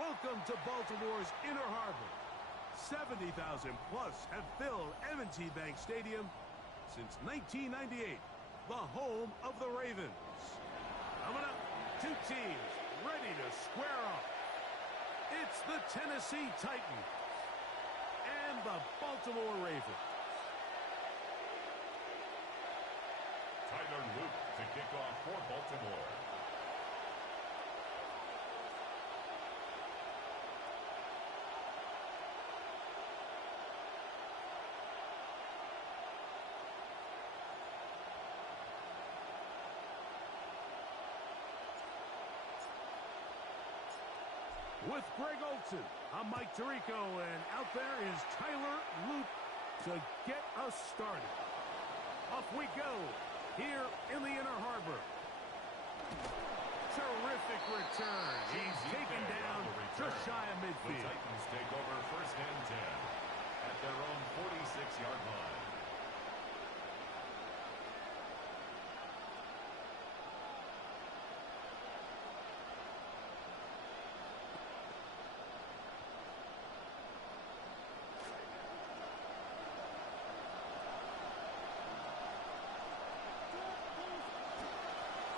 Welcome to Baltimore's Inner Harbor. 70,000 plus have filled M&T Bank Stadium since 1998, the home of the Ravens. Coming up, two teams ready to square up. It's the Tennessee Titans and the Baltimore Ravens. Tyler Luke to kick off for Baltimore. With Greg Olson, I'm Mike Tirico, and out there is Tyler Luke to get us started. Off we go here in the Inner Harbor. Terrific return. He's taken down just shy of midfield. The Titans take over first and 10 at their own 46-yard line.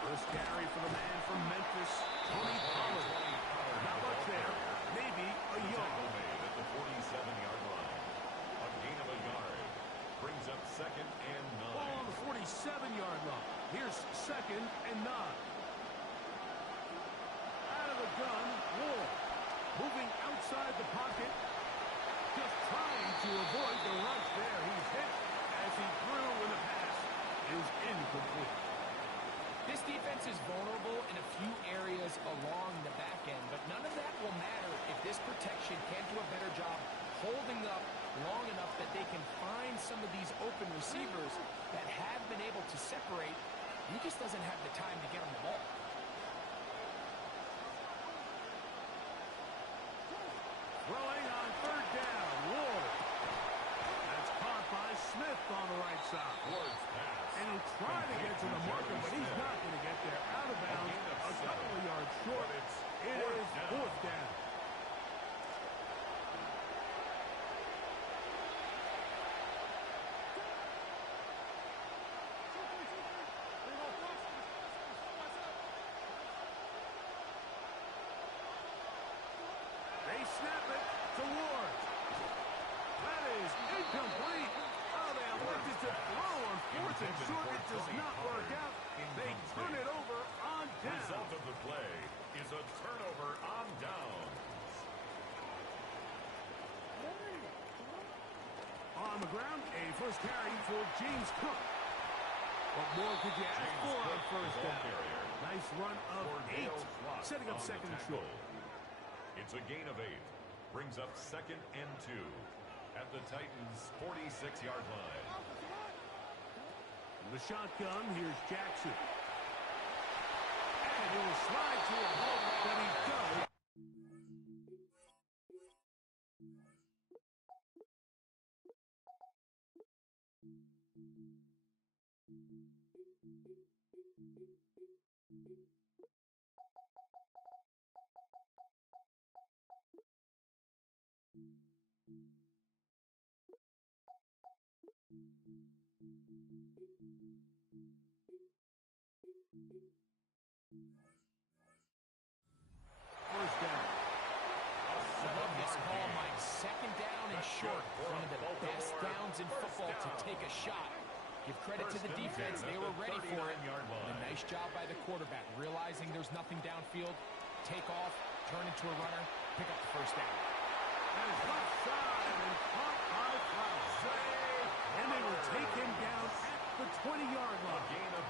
First carry for the man from Memphis, Tony Pollard. Not much there, maybe a yard. Made at the 47-yard line. A gain of a yard brings up second and 9. Ball on the 47-yard line. Here's second and 9. Out of the gun, Ward. Moving outside the pocket. Just trying to avoid the rush there. He's hit as he threw when the pass is incomplete. This defense is vulnerable in a few areas along the back end, but none of that will matter if this protection can't do a better job holding up long enough that they can find some of these open receivers that have been able to separate. He just doesn't have the time to get on the ball. Throwing on third down, Ward. That's caught by Smith on the right side. Ward's pass. And he'll try to get to the marker, but he's not going to get there. Out of bounds, a couple of yards short. It is fourth down. They snap it to Ward. That is incomplete. Oh, they elected to throw on fourth and short. It does not work out. They turn it over on down. Result of the play is a turnover on downs. On the ground, a first carry for James Cook. What more could you ask for on first down? Nice run of 8, setting up second and short. It's a gain of 8. Brings up second and 2 at the Titans' 46-yard line. The shotgun, here's Jackson. And he'll slide to a hole, but he does. First down. I love this call, Mike. Second down and short. One of the best downs in football to take a shot. Give credit to the defense. They were ready for it. And a nice job by the quarterback. Realizing there's nothing downfield, take off, turn into a runner, pick up the first down. And his left side and caught by Flowers. And they will take him down at the 20-yard A line. gain of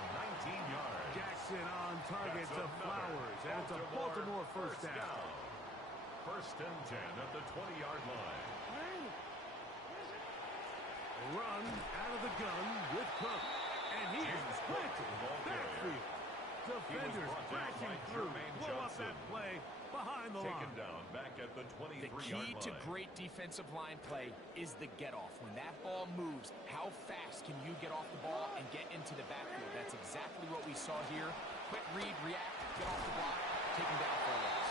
19 yards. Jackson on target to Flowers. And it's a Baltimore first down. First and 10 at the 20-yard line. Run out of the gun with Cook. And he is planted backfield. Defenders crashing through. Blow up that play behind the line. Taken down back at the 23-yard line. The key to great defensive line play is the get-off. When that ball moves, how fast can you get off the ball and get into the backfield? That's exactly what we saw here. Quick read, react, get off the block, take him down for a loss.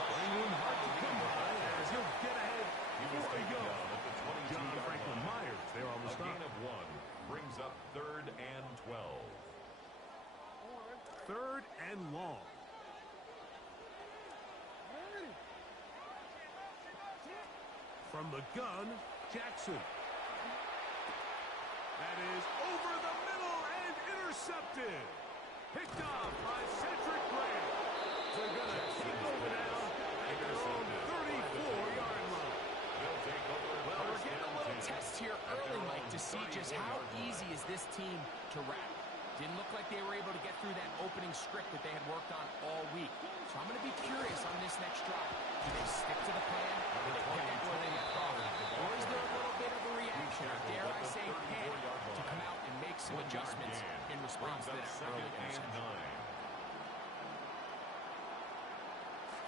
Running room hard to and long. From the gun, Jackson. That is over the middle and intercepted. Picked off by Cedric Grant. They're going to kick over now at their own 34-yard line. Well, we're getting a little test here early, Mike, to see just how easy is this team to wrap. Didn't look like they were able to get through that opening script that they had worked on all week. So I'm going to be curious on this next drive. Do they stick to the plan? Do they pick up where they left off? Or is there a little bit of a reaction, or dare I say panic, to come out and make some adjustments in response to that early interception?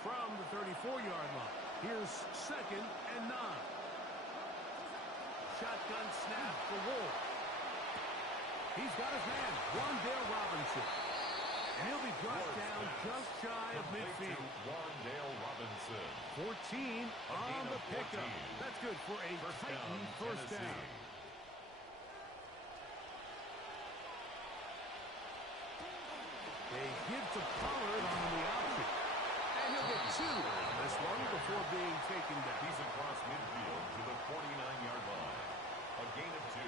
From the 34-yard line, here's 2nd and 9. Shotgun snap for Wolf. He's got his man, Wandale Robinson. And he'll be brought down just shy of midfield. Wandale Robinson. 14 on the pickup. That's good for a Titan first down. They give to Pollard on the option. And he'll get 2 on this one before being taken down. He's across midfield to the 49-yard line. A gain of 2.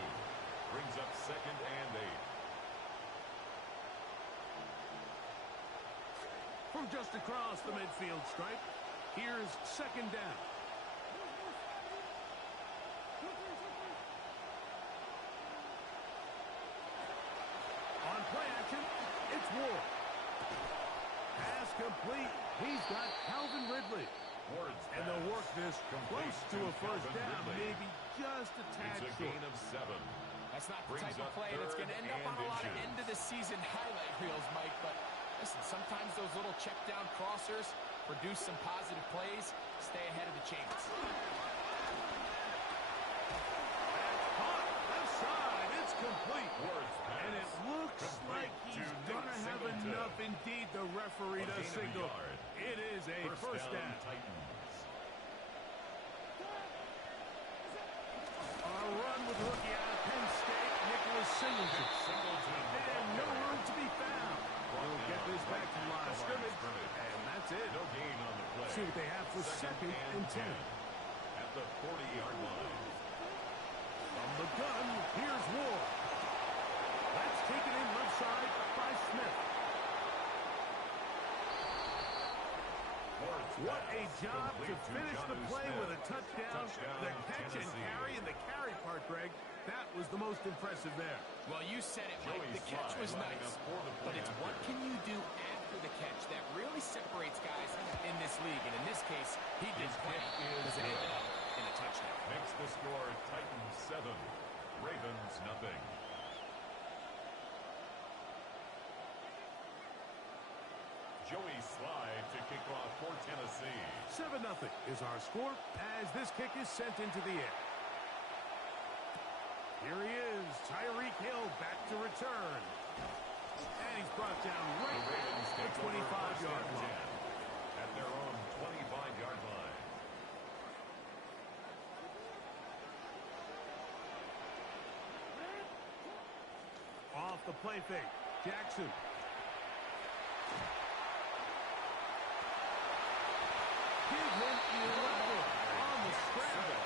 Brings up 2nd and 8. From just across the midfield stripe, here's 2nd down. On play action, it's Ward. Pass complete. He's got Calvin Ridley. And they'll work this close to a first down, maybe just a tad short. It's a gain of 7. That's not the type of play that's going to end up on a lot of end-of-the-season highlight reels, Mike. But listen, sometimes those little check-down crossers produce some positive plays. Stay ahead of the chains. Caught left side. It's complete. And it looks like he's going to have enough indeed. The referee to signal. It is a first down. A run with rookie out of Penn State, Nicholas Singleton. And no room to be found. We'll get this back to the line of scrimmage, and that's it. No gain on the play. See what they have for 2nd and 10. At the 40-yard line. From the gun, here's Ward. That's taken in left side by Smith. What a job to finish the play with a touchdown. The catch and carry, and the carry part, Greg, that was the most impressive there. Well, you said it, Mike. The catch was nice, but it's what can you do after the catch that really separates guys in this league. And in this case, he did plenty because it ended up in a touchdown. Makes the score Titans 7, Ravens nothing. Joey Slide to kick off for Tennessee. 7-0 is our score as this kick is sent into the air. Here he is, Tyreek Hill back to return. And he's brought down right at the 25-yard line. At their own 25-yard line. Off the play fake, Jackson. Give him 11 on the scramble.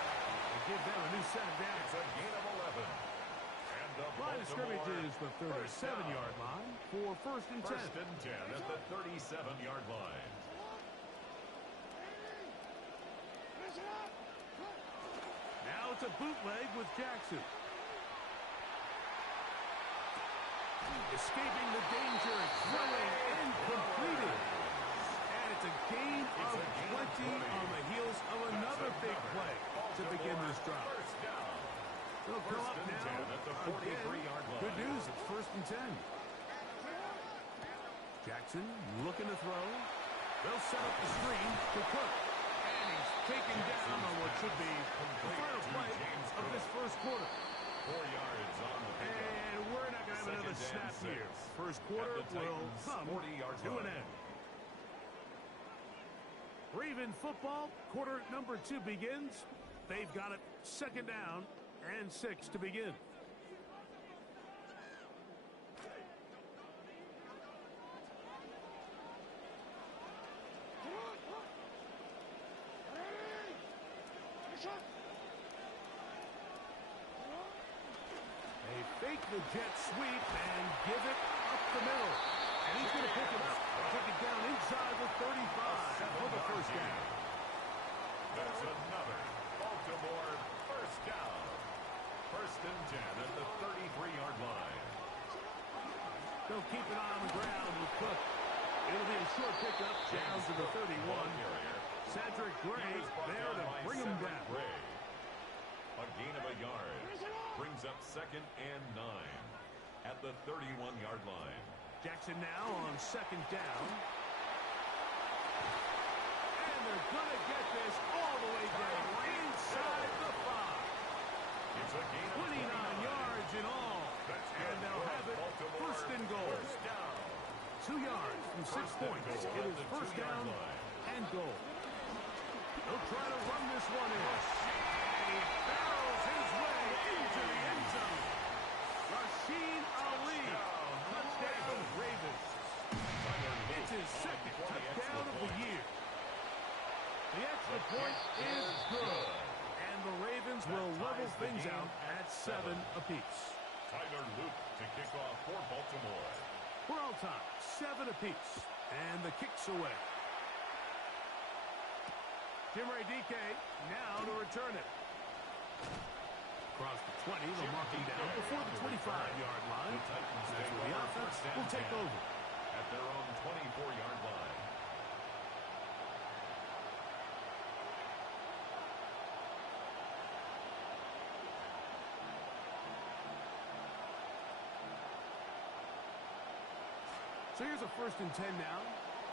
And give them a new set of downs. It's a gain of 11. And the line of scrimmage is the 37-yard line for 1st and 10. 1st and 10 at the 37-yard line. Now it's a bootleg with Jackson. Escaping the danger, throwing and completing. And it's a gain of 20 on the heels of another big play to begin this drive. They'll come up now again. Good news, it's 1st and 10. Jackson looking to throw. They'll set up the screen to Cook. And he's taken down on what should be the final play of this first quarter. 4 yards on the pickup. And we're not going to have another snap here. First quarter will come to an end. Raven football, quarter number 2 begins. They've got it 2nd down and 6 to begin. They fake the jet sweep and give it up the middle. And he's going to pick it up. Take it down inside the 35 for the first down. That's another Baltimore first down. First and 10 at the 33-yard line. They'll keep it on the ground with Cook. It'll be a short pickup down to the 31. Cedric Gray there to bring him down. A gain of a yard. Brings up second and 9 at the 31-yard line. Jackson now on second down. And they're going to get this all the way down inside the 5. It's a gain of 29 yards in all. And they'll have it first and goal. 2 yards from 6 points. It is first down and goal. They'll try to run this one in. He barrels his way into the end zone. Rashid Ali. Touchdown, Ravens. It's his second touchdown of the year. The extra point is good. And the Ravens will level things out at 7 apiece. Tyler Luke to kick off for Baltimore. We're all time, 7 apiece. And the kick's away. Jimmy Dike now to return it. Across the 20, they'll mark him down before the 25-yard line. That's where the offense will take over. At their own 24-yard line. So here's a first and 10 now.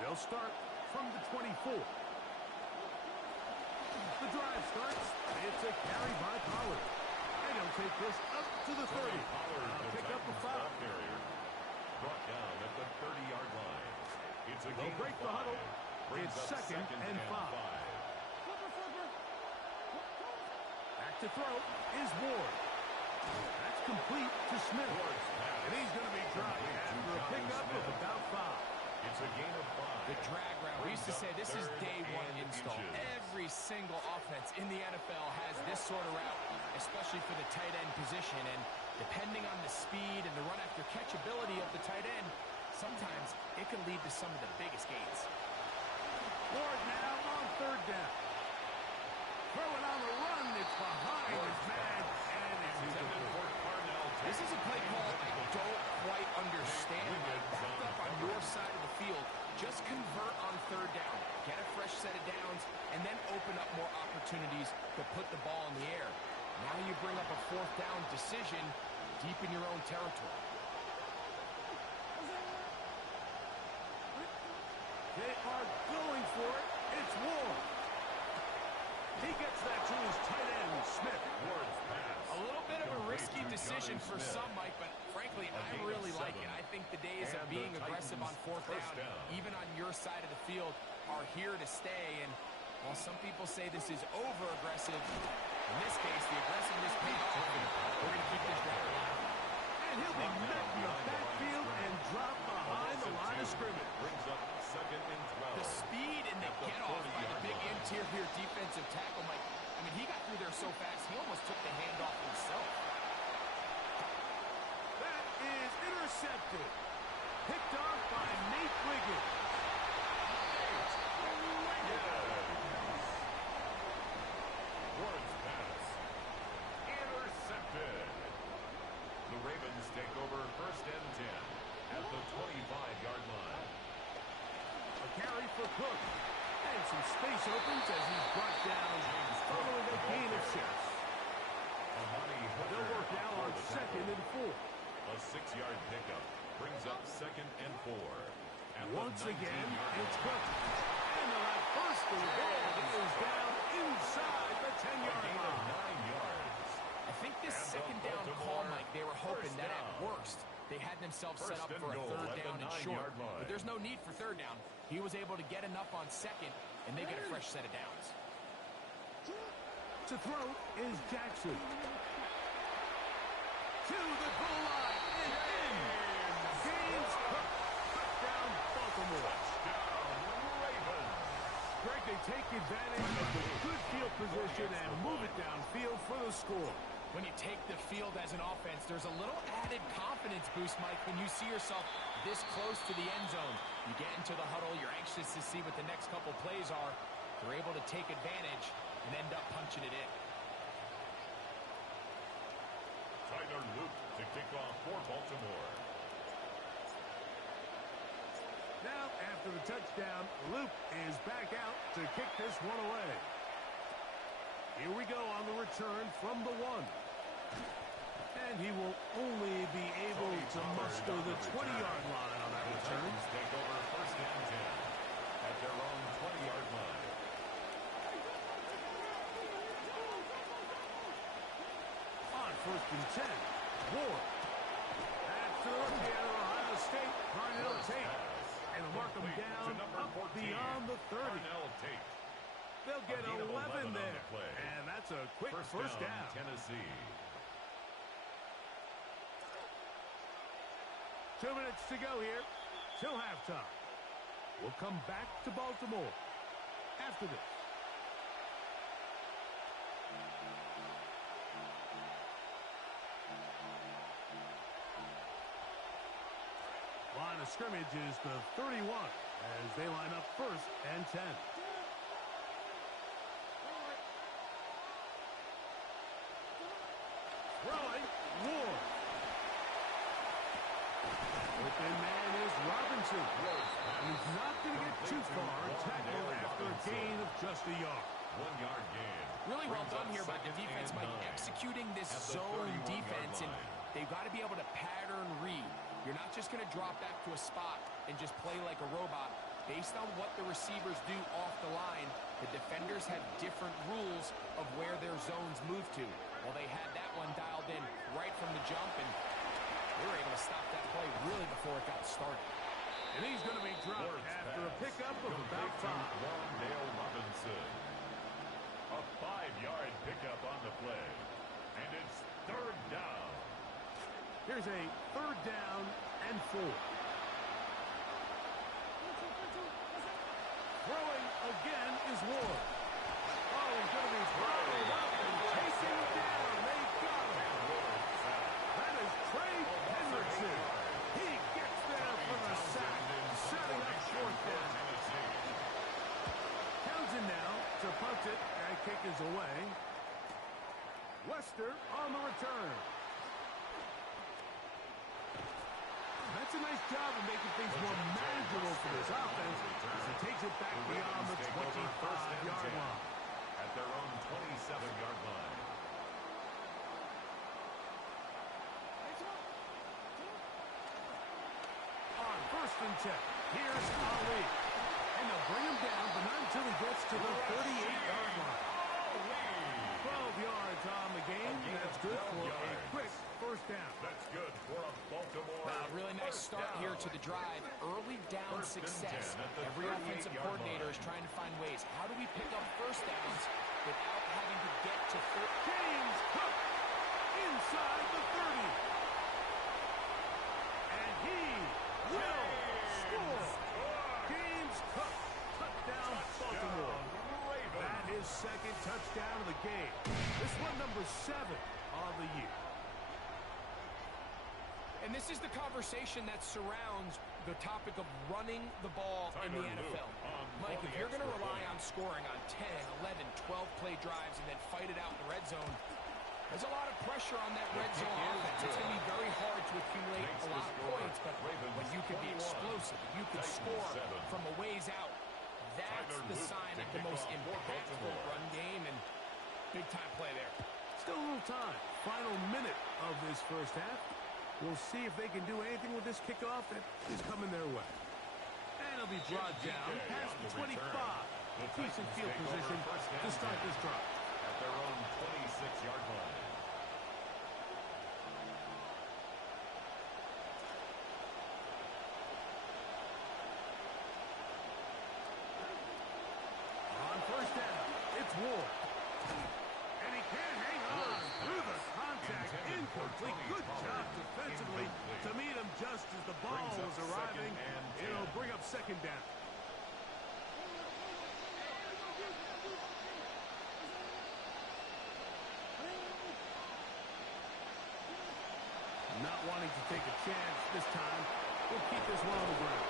They'll start from the 24. The drive starts. It's a carry by Pollard. And he'll take this up to the 30. Pick up the 5. Brought down at the 30-yard line. It's a They'll break the huddle. It's second and 5. Back to throw is Ward. That's complete to Smith. And he's going to be dropped after a pickup of about 5. It's a gain of 5. The drag route. We used to say this is day 1 install. Every single offense in the NFL has this sort of route, especially for the tight end position. And depending on the speed and the run after catch ability of the tight end, sometimes it can lead to some of the biggest gains. Ward now on third down. Throwing on the run. It's behind his man. And it's intended for Parnell. This is a play call I don't quite understand. Back up on your side of the field. Just convert on third down. Get a fresh set of downs, and then open up more opportunities to put the ball in the air. Now you bring up a fourth down decision deep in your own territory. They are going for it. It's Ward. He gets that to his tight end, Smith. Ward's pass. A little bit of a risky decision for some, Mike, but frankly, I really like it. I think the days of being aggressive on fourth down, even on your side of the field, are here to stay. And while some people say this is over-aggressive, in this case, the aggressiveness paid off, and we're going to keep this drive alive. And he'll be met in the backfield and drop behind the line of scrimmage. Brings up second and 12. The speed and the get-off by the big interior defensive tackle, Mike. I mean, he got through there so fast, he almost took the handoff himself. That is intercepted. Picked off by Nate Wiggins. Ward's pass. Intercepted. The Ravens take over first and 10 at the 25-yard line. A carry for Cook. And some space opens as he's brought down following a gain of 6. They'll work now on second and 4. A 6-yard pickup brings up second and 4. Once again, it's Cook. And they'll have first and goal. It is down inside the 10-yard line. 9 yards. I think this second down call, Mike, they were hoping that at worst they had themselves set up for a third down and short. But there's no need for third down. He was able to get enough on second, and they get a fresh set of downs. To throw is Jackson. To the goal line and in. James Cook. Touchdown, Baltimore. Touchdown, Ravens. Greg, they take advantage of the good field position and move it downfield for the score. When you take the field as an offense, there's a little added confidence boost, Mike, when you see yourself this close to the end zone. You get into the huddle, you're anxious to see what the next couple plays are. You're able to take advantage and end up punching it in. Tyler Luke to kick off for Baltimore. Now, after the touchdown, Luke is back out to kick this one away. Here we go on the return from the 1. And he will only be able to muster the 20-yard line on that return. Take over first and 10 at their own 20-yard line. On first and 10, Ward. That's to the rookie out of Ohio State, Darnell Tate. And they'll mark him down up beyond the 30. They'll get 11 there. And that's a quick first down. Tennessee. 2 minutes to go here till halftime. We'll come back to Baltimore after this. Line of scrimmage is the 31 as they line up first and 10. Throwing, Ward. Open man is Robinson. He's not going to get too far. Tackled after a gain of just a yard. 1-yard gain. Really well done here by the defense, Mike, executing this zone defense, and they've got to be able to pattern read. You're not just going to drop back to a spot and just play like a robot. Based on what the receivers do off the line, the defenders have different rules of where their zones move to. Well, they had that one dialed in right from the jump, and they were able to stop that play really before it got started. And he's going to be dropped after a pickup of about 5. Wandale Robinson. A 5-yard pickup on the play. And it's third down. Here's a third down and 4. Throwing again is Ward. Oh, he's going to be followed up and chasing it down. They got him. That is Trey Hendrickson. He gets there for the sack, setting up fourth down. Townsend now to punt it. That kick is away. Wester on the return. That's a nice job of making things more manageable for this offense as he takes it back beyond the 25-yard line. At their own 27-yard line. On first and 10, here's Ali. And they'll bring him down, but not until he gets to the 38-yard line. 12 yards on the game. That's good for a quick first down. That's good for a Baltimore. Really nice start here to the drive. Early down success. Every offensive coordinator is trying to find ways. How do we pick up first downs without having to get to third? James Cook inside the 30. And he will score. James Cook, touchdown Baltimore. That is second touchdown of the game. This one number 7 on the year. And this is the conversation that surrounds the topic of running the ball in the NFL. Mike, if you're going to rely on scoring on 10, 11, 12-play drives and then fight it out in the red zone, there's a lot of pressure on that red zone offense. It's going to be very hard to accumulate a lot of points, but when you can be explosive, you can score from a ways out, that's the sign of the most impactful run game, and big-time play there. Still a little time. Final minute of this first half. We'll see if they can do anything with this kickoff that is coming their way. And it'll be brought down past the 25. Decent field position to start this drive. At their own 26-yard line. On first down, it's Ward. And he can't hang on through the contact. Incomplete. Good job defensively to meet him just as the ball was arriving. It'll bring up second down. wanting to take a chance this time. We'll keep this one on the ground.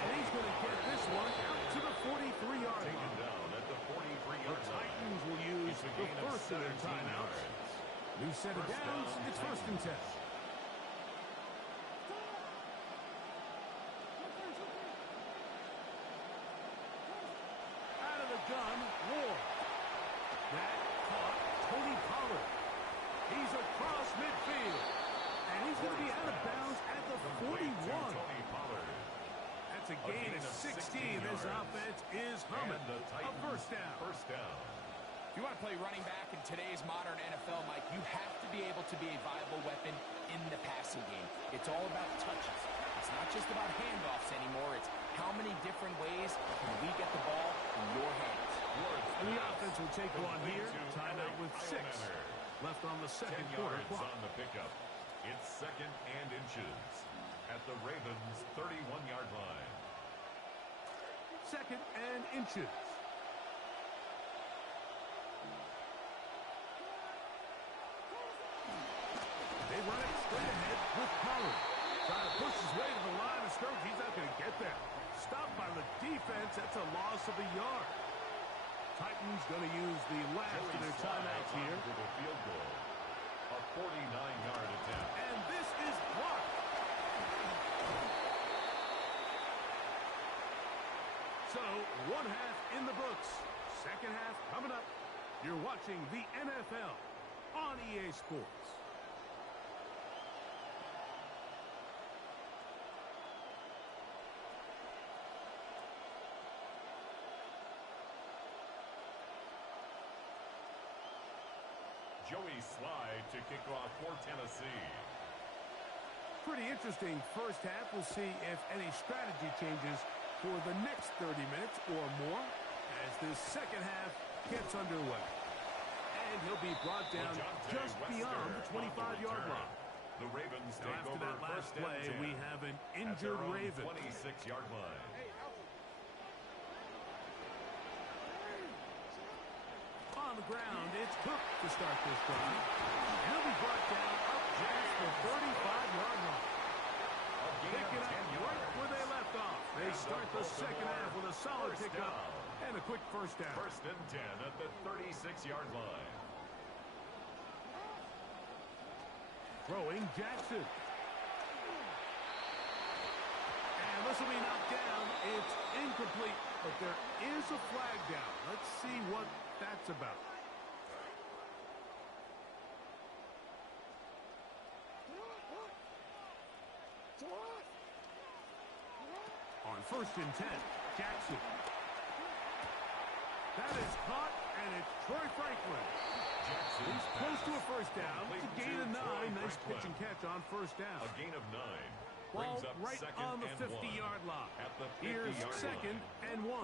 And he's going to get this one out to the 43-yard line. Taken down at the 43-yard line. The Titans will use the first of their timeouts. New set of downs. It's 1st and 10. Out of the gun, Ward. That caught Tony Pollard. He's across midfield. And he's going to be out of bounds at the 41. Tony Pollard. That's a gain of 16. This offense is humming. A first down. First down. If you want to play running back in today's modern NFL, Mike, you have to be able to be a viable weapon in the passing game. It's all about touches. It's not just about handoffs anymore. It's how many different ways can we get the ball in your hands. And the offense will take one here. Timeout with 6. Left on the second quarter clock. On the pickup. It's 2nd and inches at the Ravens' 31-yard line. 2nd and inches. They run it straight ahead with Pollard. Trying to push his way to the line of scrimmage. He's not going to get there. Stopped by the defense. That's a loss of a yard. Titans going to use the last of their timeouts here. For the field goal. A 49-yard attempt. And this is blocked. So, one half in the books. Second half coming up. You're watching the NFL on EA Sports. Joey Slye to kick off for Tennessee. Pretty interesting first half. We'll see if any strategy changes for the next 30 minutes or more as this second half gets underway. And he'll be brought down just beyond the 25-yard line. The Ravens Now take after over that last first and play, 10 we have an at their injured own Raven. 26-yard line. On the ground, it's Cook to start this drive. And he'll be brought down up just the 35-yard line. Picking up right where they left off. They start the second half with a solid pickup and a quick first down. 1st and 10 at the 36-yard line. Throwing Jackson. And this will be knocked down. It's incomplete, but there is a flag down. Let's see what that's about. On 1st and 10, Jackson. That is caught, and it's Troy Franklin. He's close to a first down. It's a gain of 9. Nice pitch and catch on first down. A gain of 9. Ball Brings up right on the 50-yard line. At the 50-yard Here's line. 2nd and 1. A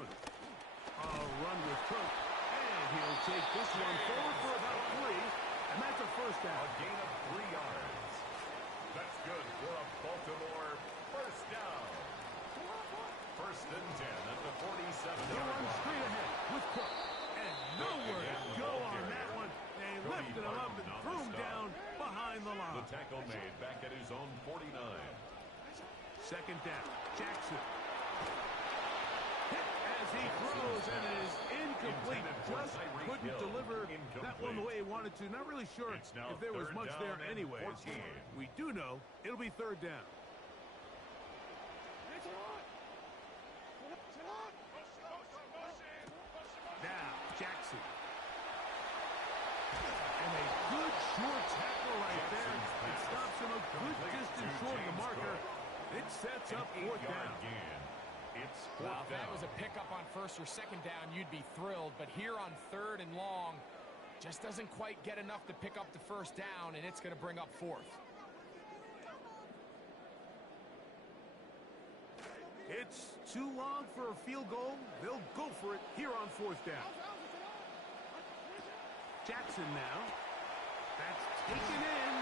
run with Cook. And he'll take this one forward for about 3. And that's a first down. A gain of 3 yards. That's good for a Baltimore first down. 1st and 10 at the 47-yard He'll run line. straight ahead with Cook. And nowhere to go on that one. They lifted him up and threw him down behind the line. The tackle made back at his own 49. 2nd down. Jackson. Hit as he throws, and it is incomplete. Just couldn't deliver that one the way he wanted to. Not really sure It's now if there was 3rd much down there and anyways. 14. We do know it'll be 3rd down. Now, Jackson. And a good short tackle right there. It stops him a good distance short of the marker. It sets up 4th down. It's Well, 4th if that down. was a pickup on 1st or 2nd down, you'd be thrilled. But here on 3rd and long, just doesn't quite get enough to pick up the first down, and it's going to bring up 4th. It's too long for a field goal. They'll go for it here on 4th down. Jackson now. That's taken in.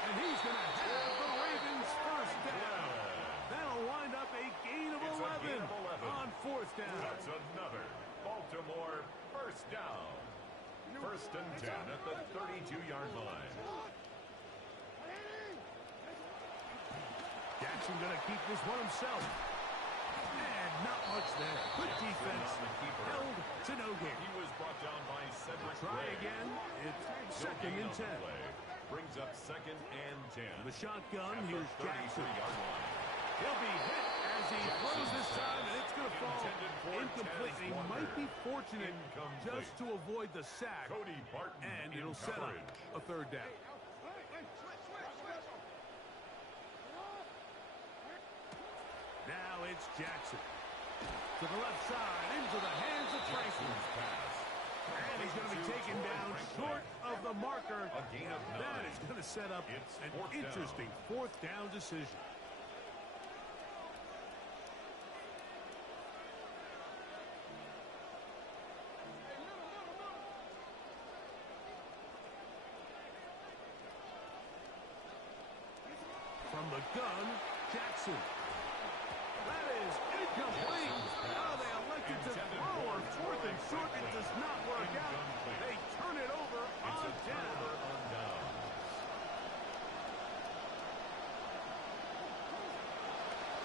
And he's going to have the Ravens first down. That'll wind up a gain of 11 on 4th down. That's another Baltimore first down. 1st and 10 at the 32-yard line. Jackson going to keep this one himself. And not much there. Good defense. Held to no gain. He was brought down by Cedric. Try again. It's second and 10. Brings up second and 10. The shotgun. Here's Jackson. He'll be hit as he throws this time, and it's going to fall incomplete. He might be fortunate just to avoid the sack, and it'll set up a third down. Now it's Jackson. To the left side, into the hands of Franklin. And he's going to be taken down short of the marker. That is going to set up an interesting fourth down decision. From the gun, Jackson. That is incomplete. Now they elected to throw on fourth and short. It does not work out. They turn it over on down.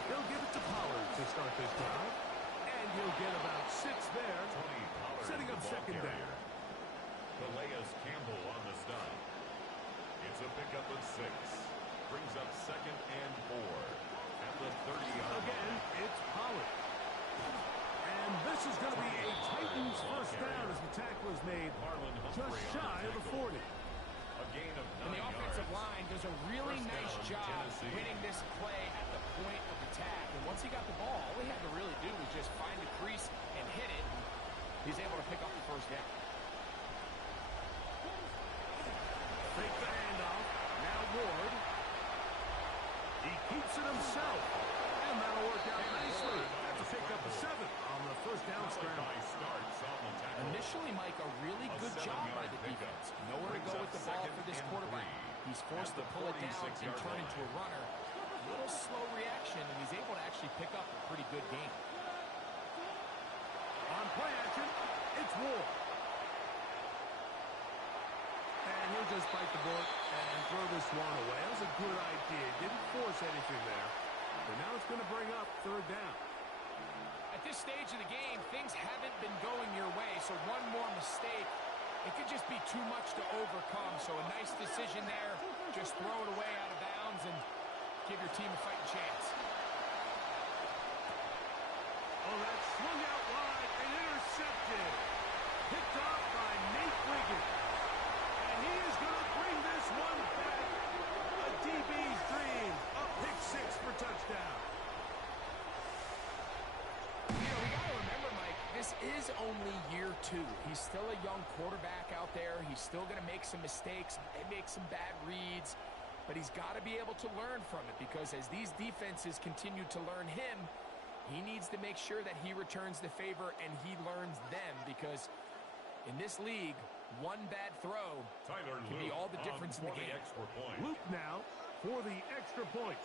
They'll give it to Pollard to start this drive. And he'll get about 6 there, setting up second down. Calais Campbell on the stop. It's a pickup of 6. Brings up second and 4 at the 30-yard line. Again, it's Pollard. And this is going to be a Titans first down as the tackle is made just shy of the 40. A gain of 9 and the offensive yards. line does a really nice job winning this play at the point of attack. And once he got the ball, all he had to really do was just find the crease and hit it. He's able to pick up the first down. Fake the handoff. Now Ward. He keeps it himself. And that'll work out nicely. That's a pick up of 7 on the first down scramble. Initially, Mike, a really good job by the defense. Nowhere to go with the ball for this quarterback. He's forced to pull it down and turn into a runner. A little slow reaction, and he's able to actually pick up a pretty good game. On play action, it's Ward. And he'll just bite the bullet and throw this one away. That was a good idea. Didn't force anything there. But now it's going to bring up third down. At this stage of the game, things haven't been going your way, so one more mistake, it could just be too much to overcome. So a nice decision there. Just throw it away out of bounds and give your team a fighting chance. Oh, that swung out wide and intercepted. Picked off by Nate Wiggins. And he is going to bring this one back. A DB's dream. A pick 6 for touchdown. You know, we got to remember, Mike, this is only year 2. He's still a young quarterback out there. He's still going to make some mistakes, make some bad reads. But he's got to be able to learn from it, because as these defenses continue to learn him, he needs to make sure that he returns the favor and he learns them, because in this league, one bad throw can be all the difference in the game. Luke now for the extra point.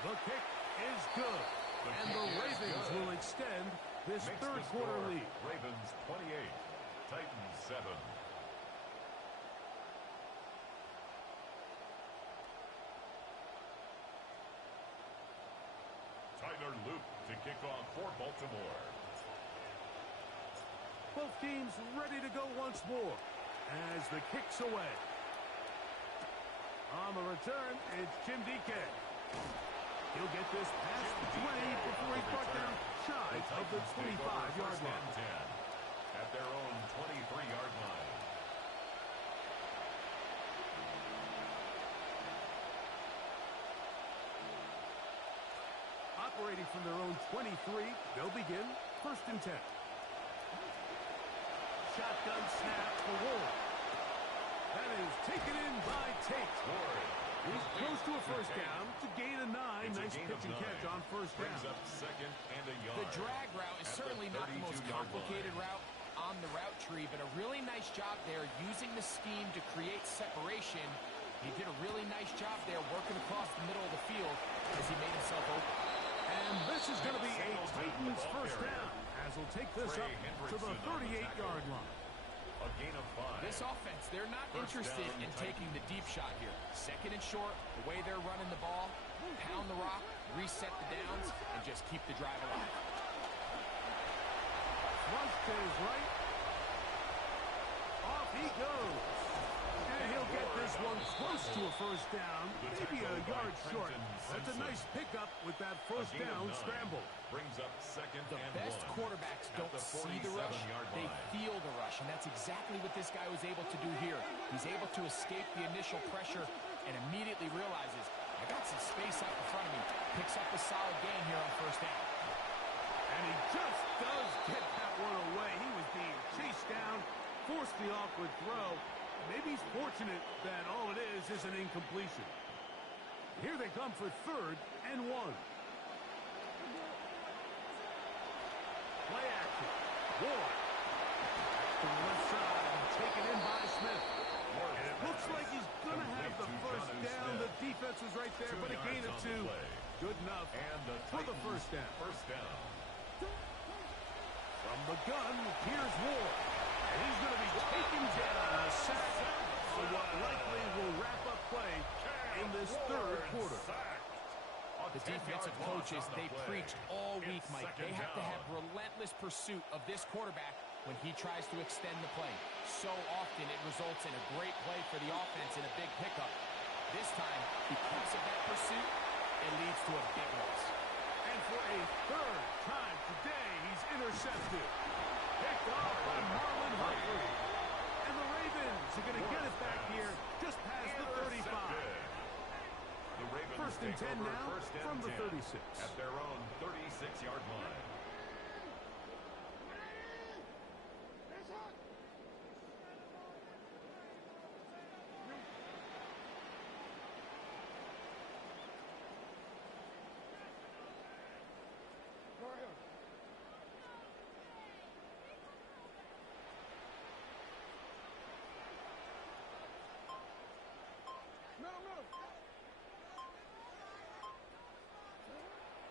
The kick is good. And the Ravens will extend this third quarter lead. Ravens 28, Titans 7. Tyler Luke to kick off for Baltimore. Both teams ready to go once more as the kick's away. On the return, it's Jim DK. He'll get this past the 20 before he's brought down shy of the 25-yard line. At their own 23-yard line. Operating from their own 23, they'll begin first and 10. Shotgun snap for Ward. That is taken in by Tate. He's close to a first down to gain a 9. Nice pitch and catch on first down. Up second and a yard. The drag route is certainly not the most complicated route on the route tree, but a really nice job there using the scheme to create separation. He did a really nice job there working across the middle of the field as he made himself open. And this is going to be a Titans first down as he'll take this up to the 38-yard line. A gain of 5. This offense, they're not interested in taking the deep shot here. Second and short, the way they're running the ball, pound the rock, reset the downs, and just keep the drive alive. Rush to his right. Off he goes. And he'll get this one close to a first down, maybe a yard short. That's a nice pickup with that first down scramble. Brings up second The and best 1. quarterbacks don't see the rush, they feel the rush, and that's exactly what this guy was able to do here. He's able to escape the initial pressure and immediately realizes, I got some space out in front of me. Picks up a solid gain here on first down. And he just does get that one away. He was being chased down, forced the awkward throw. Maybe he's fortunate that all it is an incompletion. Here they come for third and 1. Play action. Ward. To the left side and taken in by Smith. And it looks like he's going to have the first down. The defense was right there, but a gain of 2. Good enough for the first down. First down. From the gun, here's Ward. And he's going to be taken down. A sack on what likely will wrap up play in this third quarter. The defensive coaches, they preach all week, Mike. They have to have relentless pursuit of this quarterback when he tries to extend the play. So often it results in a great play for the offense and a big pickup. This time, because of that pursuit, it leads to a big loss. And for a third time today, he's intercepted. Picked off by Marlon Humphrey. And the Ravens are going to get it back here just past the 35. The Ravens First and 10 now from the 36. At their own 36-yard line.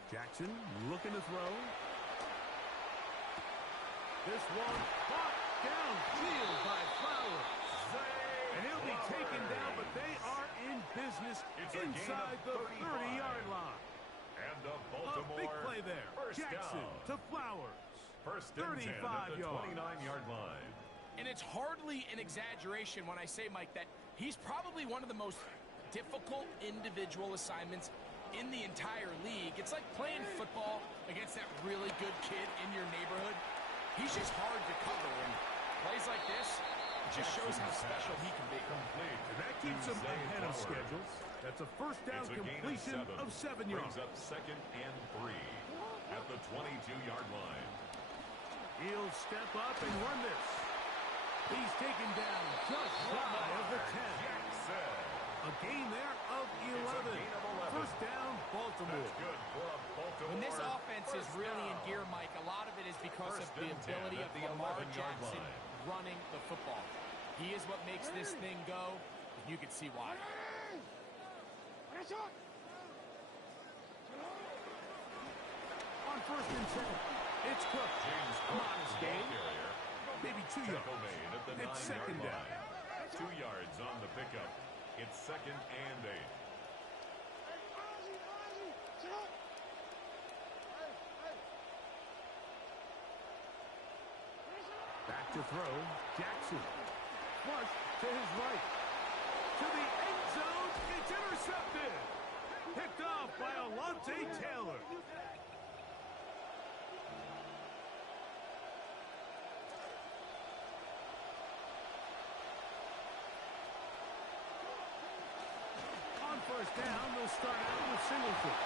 Jackson looking to throw. This one caught downfield by Flowers. And he'll be taken down, but they are in business inside the 30-yard line. And the A Baltimore big play there. first Jackson down. to Flowers. First and 10 at 35 the yards. 29-yard line. And it's hardly an exaggeration when I say, Mike, that he's probably one of the most difficult individual assignments in the entire league. It's like playing football against that really good kid in your neighborhood. He's just hard to cover, and plays like this just shows how special he can be. And that keeps him ahead of schedule. That's a first down completion of 7 yards. Brings up second and 3 at the 22-yard line. He'll step up and run this. He's taken down just shy of the 10. A gain there of 11. First down, Baltimore. That's good for a Baltimore. When this offense is really in gear, Mike, a lot of it is because of the ability of Lamar Jackson running the football. He is what makes this thing go, and you can see why. On first and 10, it's Cook. A modest gain. Maybe 2 yards. It's second down. 2 yards on the pickup. It's second and 8. Back to throw. Jackson. Flush to his right. To the end zone. It's intercepted. Picked off by Alontae Taylor. On first down, they'll start out with Singleton.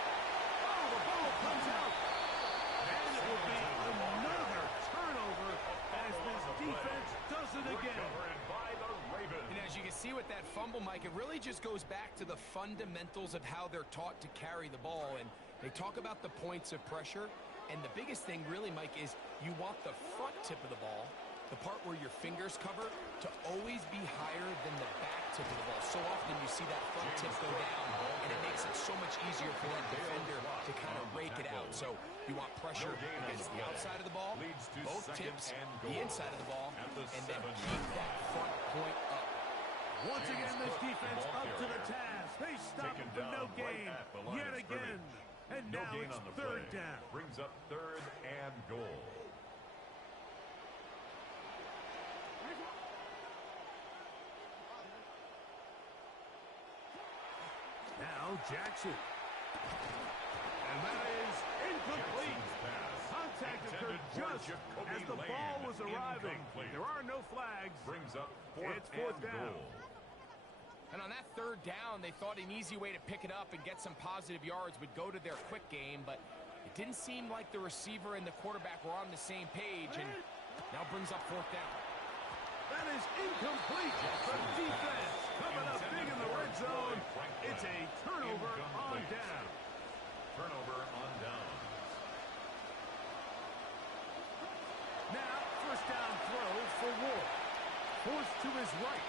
Oh, the ball comes out. And it will be another turnover as this defense does it again. And as you can see with that fumble, Mike, it really just goes back to the fundamentals of how they're taught to carry the ball. And they talk about the points of pressure. And the biggest thing really, Mike, is you want the front tip of the ball, the part where your fingers cover, to always be higher than the back tip of the ball. So often you see that front tip go down, and it makes it so much easier for that defender to kind of rake it out. So you want pressure against the outside of the ball. Both tips the inside of the ball and then keep that front point up. Once again, this defense up to the task. They stop it for no gain yet again. And now it's third down. Brings up third and goal. Now Jackson. And that is incomplete. Contact occurred just as the ball was arriving. There are no flags. Brings up It's fourth down. goal. And on that third down, they thought an easy way to pick it up and get some positive yards would go to their quick game, but it didn't seem like the receiver and the quarterback were on the same page, and now brings up fourth down. That is incomplete. The defense coming up big in the red zone. It's a turnover on down. Turnover on downs. Now, first down throw for Ward. Forced to his right.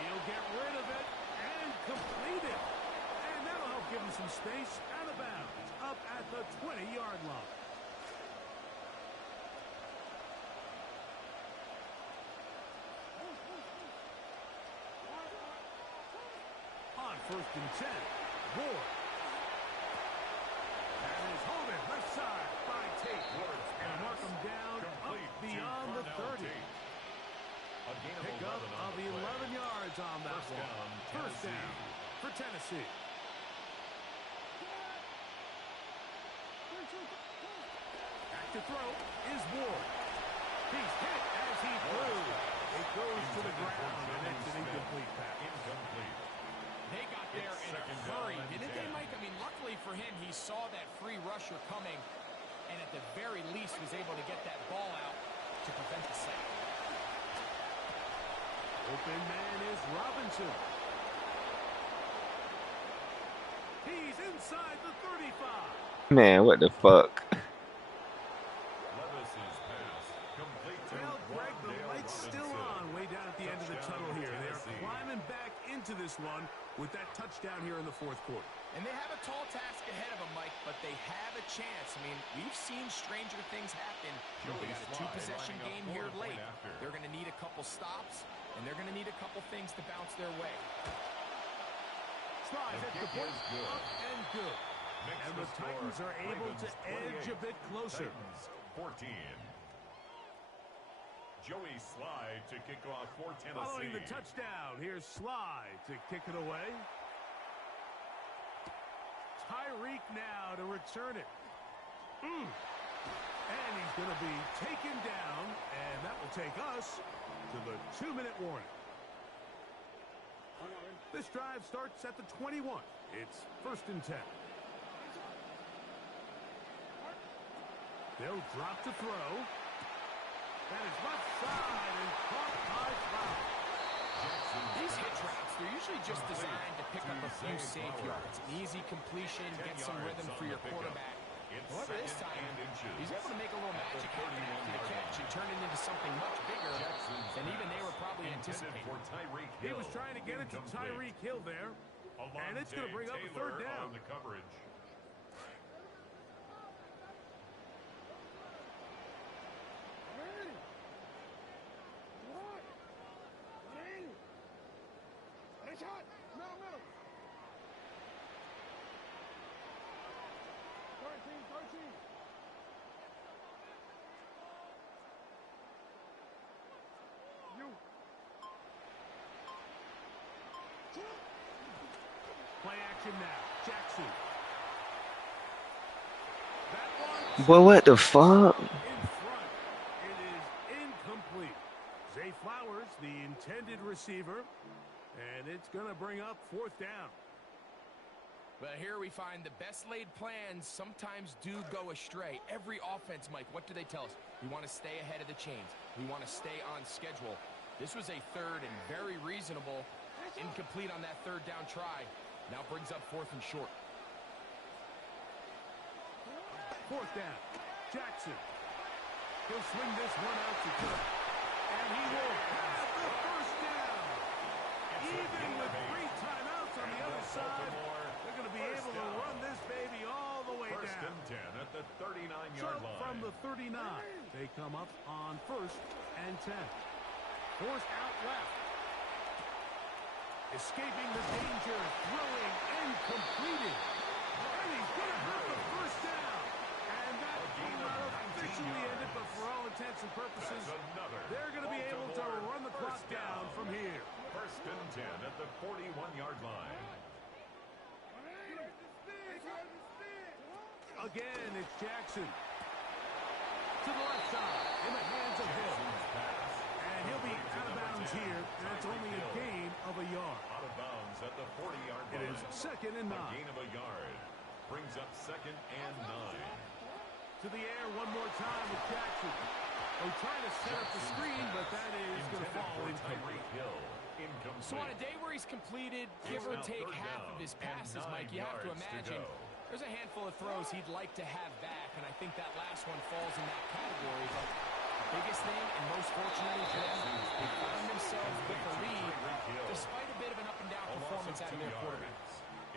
He'll get rid of it and complete it. And that'll help give him some space out of bounds up at the 20-yard line. On first and 10, Ward. And is holding left side by Tate. And mark him down up beyond the 30. Pickup of 11 yards on that one. First down for Tennessee. Back to throw is Ward. He's hit as he threw. It goes to the ground, and it's an incomplete pass. Incomplete. They got there in a hurry, didn't they, Mike? I mean, luckily for him, he saw that free rusher coming, and at the very least was able to get that ball out to prevent the sack. Open man is Robinson. He's inside the 35. Man, what the fuck? Levis's pass complete to Well, Greg, the Wandale light's still Robinson. on way down at the end of the tunnel here. They're Tennessee. climbing back into this one with that touchdown here in the fourth quarter. And they have a tall task ahead of them, Mike, but they have a chance. I mean, we've seen stranger things happen. They got a two-possession game here late. They're going to need a couple stops, and they're going to need a couple things to bounce their way. Slide at the point, up and good. And the Titans are able to edge a bit closer. Titans 14. Joey Slide to kick off for Tennessee. Following the touchdown, here's Slide to kick it away. Tyreek now to return it. And he's going to be taken down, and that will take us to the 2-minute warning. This drive starts at the 21. It's first and 10. They'll drop to throw. That is left side and caught by Flowers. These hitch routes, they're usually just designed to pick up a few safe yards. An easy completion, get some rhythm for your quarterback. However, this time, he's able to make a little magic happen after the catch and turn it into something much bigger than even they were probably anticipating. He was trying to get it to Tyreek Hill there, and it's going to bring up a third down. On the coverage. Play action now. Jackson. That one Boy, what the fuck? in front. It is incomplete. Zay Flowers, the intended receiver, and it's going to bring up fourth down. But here we find the best laid plans sometimes do go astray. Every offense, Mike, what do they tell us? We want to stay ahead of the chains. We want to stay on schedule. This was a third and very reasonable. Incomplete on that third down try. Now brings up fourth and short. Fourth down. Jackson. He'll swing this one out to Cook. And he will have the first down. Even with 3 timeouts on the other side, they're going to be able to run this baby all the way First down. and 10 at the 39-yard So line. from the 39, they come up on 1st and 10. Forced out left. Escaping the danger, throwing and completing. And he's going to have the first down. And that will not officially end it, but for all intents and purposes, they're going to be able to run the clock down from here. First and 10 at the 41-yard line. Again, it's Jackson. To the left side, in the hands of Hill. And he'll be out of bounds here, and it's only a gain of a yard. Out of bounds at the 40-yard line. It is 2nd and 9. A gain of a yard. Brings up 2nd and 9. To the air one more time with Jackson. Oh, trying to set up the screen, but that is going to fall incomplete. So on a day where he's completed, give or take half of his passes, Mike, you have to imagine there's a handful of throws he'd like to have back, and I think that last one falls in that category. But the biggest thing, and most fortunately for them, they found themselves with the lead, despite a bit of an up-and-down performance out of their quarterback.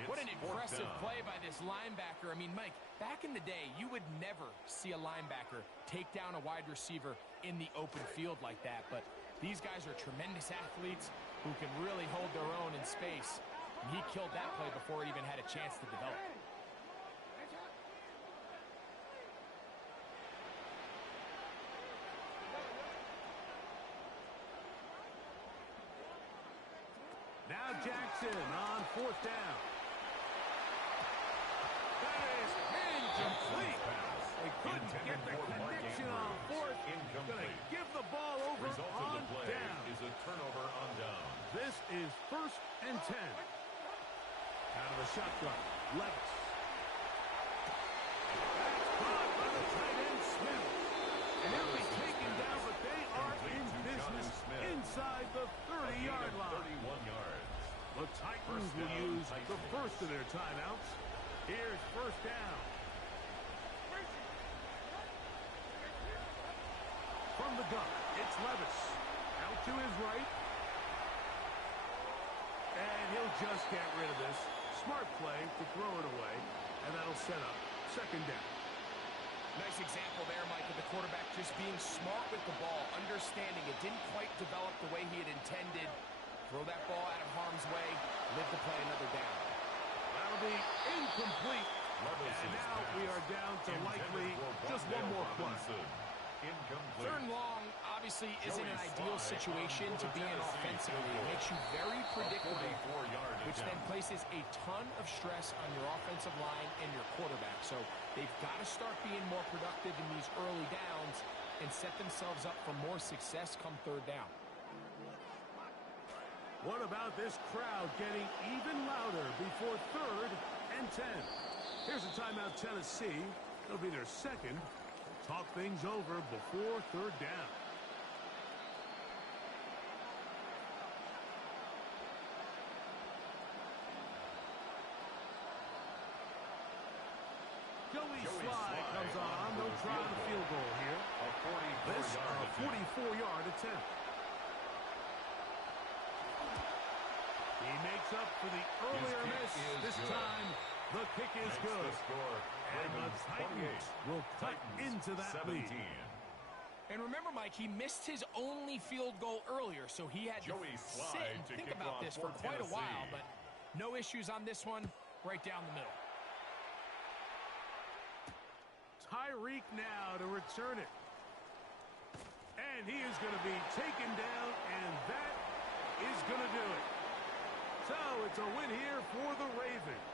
What an impressive play by this linebacker. I mean, Mike, back in the day, you would never see a linebacker take down a wide receiver in the open field like that. But these guys are tremendous athletes who can really hold their own in space. And he killed that play before it even had a chance to develop. Now Jackson on 4th down. That is incomplete. They couldn't get the connection on 4th. Going to give the ball over on down. Is a turnover on down. This is 1st and 10. Out of the shotgun, Levis. That's caught by the tight end, Smith. And he'll be taken down, but they are in business inside the 30-yard line. 31 yards. The Titans will use the first of their timeouts. Here's 1st down. From the gun, it's Levis. Out to his right. And he'll just get rid of this. Smart play to throw it away. And that'll set up 2nd down. Nice example there, Mike, of the quarterback just being smart with the ball, understanding it didn't quite develop the way he had intended. Throw that ball out of harm's way, live to play another down. That'll be incomplete. And now we are down to likely just one more play. Incomplete. 3rd and long obviously isn't an ideal situation to be in offensively. It makes you very predictable, which then places a ton of stress on your offensive line and your quarterback. So they've got to start being more productive in these early downs and set themselves up for more success come 3rd down. What about this crowd getting even louder before 3rd and 10? Here's a timeout, Tennessee. It'll be their 2nd. Talk things over before 3rd down. Joey Sly comes on. No try on the field goal here. This a 44-yard attempt. He makes up for the earlier miss. This time, the kick is good. And the Titans will cut into that lead. And remember, Mike, he missed his only field goal earlier, so he had to sit and think about this for quite a while. But no issues on this one, right down the middle. Tyreek now to return it. And he is going to be taken down, and that is going to do it. So it's a win here for the Ravens.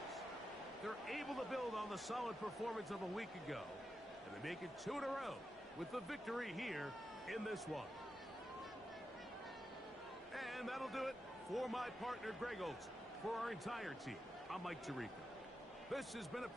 They're able to build on the solid performance of a week ago, and they make it 2 in a row with the victory here in this one. And that'll do it for my partner, Greg Olson. For our entire team, I'm Mike Tirico. This has been a